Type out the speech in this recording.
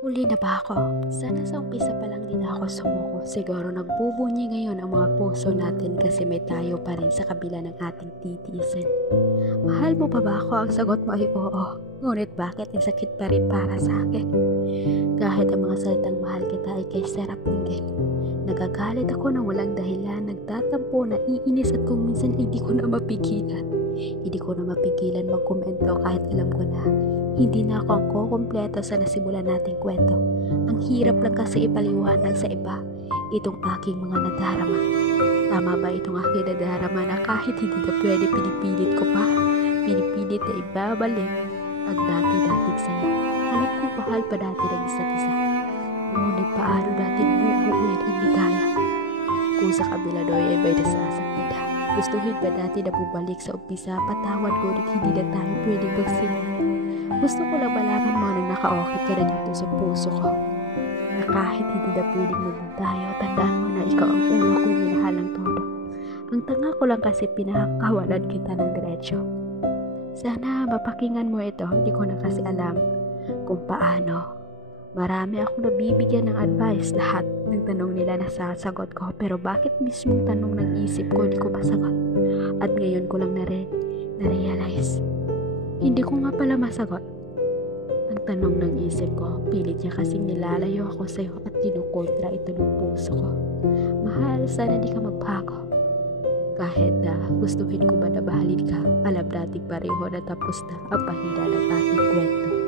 Huli na ba ako? Sana sa umpisa pa lang din ako sumuko. Siguro nagbubunyi ngayon ang mga puso natin kasi may tayo pa rin sa kabila ng ating titiisin. Mahal mo pa ba ako? Ang sagot mo ay oo. Ngunit bakit ang sakit pa rin para sa akin? Kahit ang mga salitang mahal kita ay kay sarap dinggin. Nagagalit ako ng walang dahilan, nagtatampo, naiinis at kung minsan ay di ko na mapigilan. Hindi ko na mapigilan magkomento kahit alam ko na hindi na ako ang kukumpleto sa nasimulan nating kwento. Ang hirap lang kasi ipaliwanag sa iba itong aking mga nadarama. Tama ba itong aking nadarama na kahit hindi na pwede pinipilit ko pa? Pinipilit na ibabalik ang dati-dating saya. Alam ko mahal pa dati ng isa't isa. Ngunit paano natin bubuuin ang ligaya? Kung sa kabila doy ay may nasasaktan na. Gustuhin ba natin na bumalik sa umpisa? Patawad ko na hindi na tayo pwedeng magsimula. Gusto ko lang malaman mo na nakaokit ka na dito sa puso ko. Na kahit hindi na pwedeng maging tayo, tandaan mo na ikaw ang una kong minahalang todo. Ang tanga ko lang kasi pinakawalan kita ng diretsyo. Sana mapakinggan mo ito, hindi ko na kasi alam kung paano. Marami akong nabibigyan ng advice, lahat ng tanong nila nasasagot ko, pero bakit mismong tanong ng isip ko hindi ko masagot? At ngayon ko lang na-realize. Hindi ko nga pala masagot ang tanong ng isip ko. Pilit niya kasing nilalayo ako sa'yo at kinukontra ito ng puso ko. Mahal, sana di ka magbago. Kahit na gustuhin ko ba na mahalin ka, alam nating pareho na tapos na ang pahina ng ating kwento.